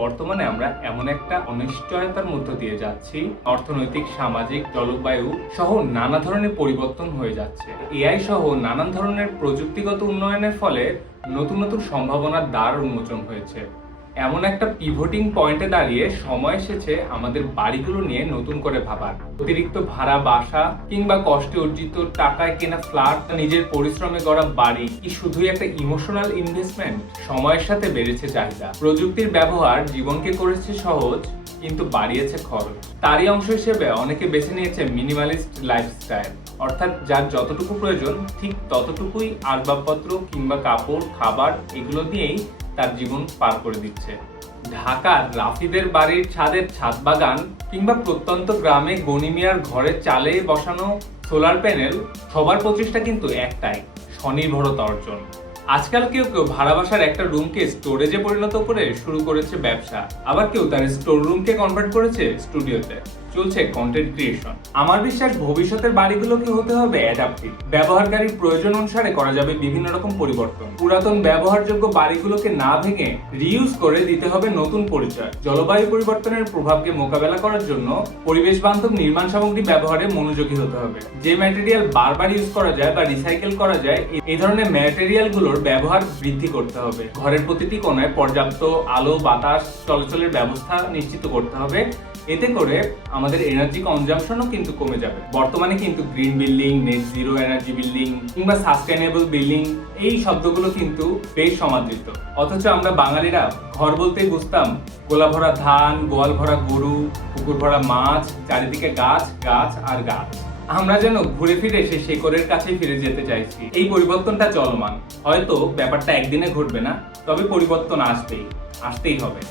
বর্তমানে আমরা এমন একটা অনিশ্চয়তার মধ্য দিয়ে যাচ্ছি, অর্থনৈতিক, সামাজিক, জলবায়ু সহ নানা ধরনের পরিবর্তন হয়ে যাচ্ছে। এআই সহ নানান ধরনের প্রযুক্তিগত উন্নয়নের ফলে নতুন নতুন সম্ভাবনার দ্বার উন্মোচন হয়েছে। এমন একটা পিভটিং পয়েন্টে দাঁড়িয়ে সময় এসেছে আমাদের বাড়িগুলো নিয়ে নতুন করে ভাবার। অতিরিক্ত ভাড়া বাসা কিংবা কষ্টে অর্জিত টাকায় কেনা ফ্ল্যাট, নিজের পরিশ্রমে গড়া বাড়ি কি শুধুই একটা ইমোশনাল ইনভেস্টমেন্ট? সময়ের সাথে বেড়েছে চাহিদা, প্রযুক্তির ব্যবহার জীবনকে করেছে সহজ কিন্তু বাড়িয়েছে খরচ। তারই অংশ হিসেবে অনেকে বেছে নিয়েছে মিনিমালিস্ট লাইফস্টাইল, অর্থাৎ যার যতটুকু প্রয়োজন ঠিক ততটুকুই আসবাবপত্র কিংবা কাপড়, খাবার এগুলো দিয়েই তার জীবন পার করে দিচ্ছে। ঢাকার রাফিদের বাড়ির ছাদের ছাদ বাগান কিংবা প্রত্যন্ত গ্রামে গনি মিয়ার ঘরের চালে বসানো সোলার প্যানেল, সবার প্রচেষ্টা কিন্তু একটাই, স্বনির্ভরতা অর্জন। আজকাল কেউ কেউ ভাড়া বাসার একটা রুমকে স্টোরেজে পরিণত করে শুরু করেছে ব্যবসা, আবার কেউ তার স্টোর রুমকে কনভার্ট করেছে স্টুডিওতে। চলছে কন্টেন্ট ক্রিয়েশন। আমার বিশ্বাস ভবিষ্যতের বাড়িগুলোকে হতে হবে অ্যাডাপটিভ। ব্যবহারকারীর প্রয়োজন অনুসারে করা যাবে বিভিন্ন রকম পরিবর্তন। পুরাতন ব্যবহারযোগ্য বাড়িগুলোকে না ভেঙে রিইউজ করে দিতে হবে নতুন পরিচয়। জলবায়ু পরিবর্তনের প্রভাবকে মোকাবেলা করার জন্য পরিবেশ বান্ধব নির্মাণ সামগ্রী ব্যবহারে মনোযোগী হতে হবে। যে ম্যাটেরিয়াল বারবার ইউজ করা যায় বা রিসাইকেল করা যায়, এই ধরনের ম্যাটেরিয়ালগুলোর ব্যবহার বৃদ্ধি করতে হবে। ঘরের প্রতিটি কোণায় পর্যাপ্ত আলো, বাতাস চলাচলের ব্যবস্থা নিশ্চিত করতে হবে। এতে করে আমাদের এনার্জি কনজাম্পশনও কিন্তু কমে যাবে। বর্তমানে কিন্তু green building, net zero energy building কিংবা সাস্টেনেবল বিল্ডিং এই শব্দগুলো কিন্তু বেশ সমাদৃত, অথচ আমরা বাঙালিরা ঘর বলতেই বুঝতাম গোলা ভরা ধান, গোয়াল ভরা গরু, পুকুর ভরা মাছ, চারিদিকে গাছ গাছ আর গাছ। আমরা যেন ঘুরে ফিরে সেই শেকড়ের কাছেই ফিরে যেতে চাইছি। এই পরিবর্তনটা চলমান, হয়তো ব্যাপারটা একদিনে ঘটবে না, তবে পরিবর্তন আসতেই হবে।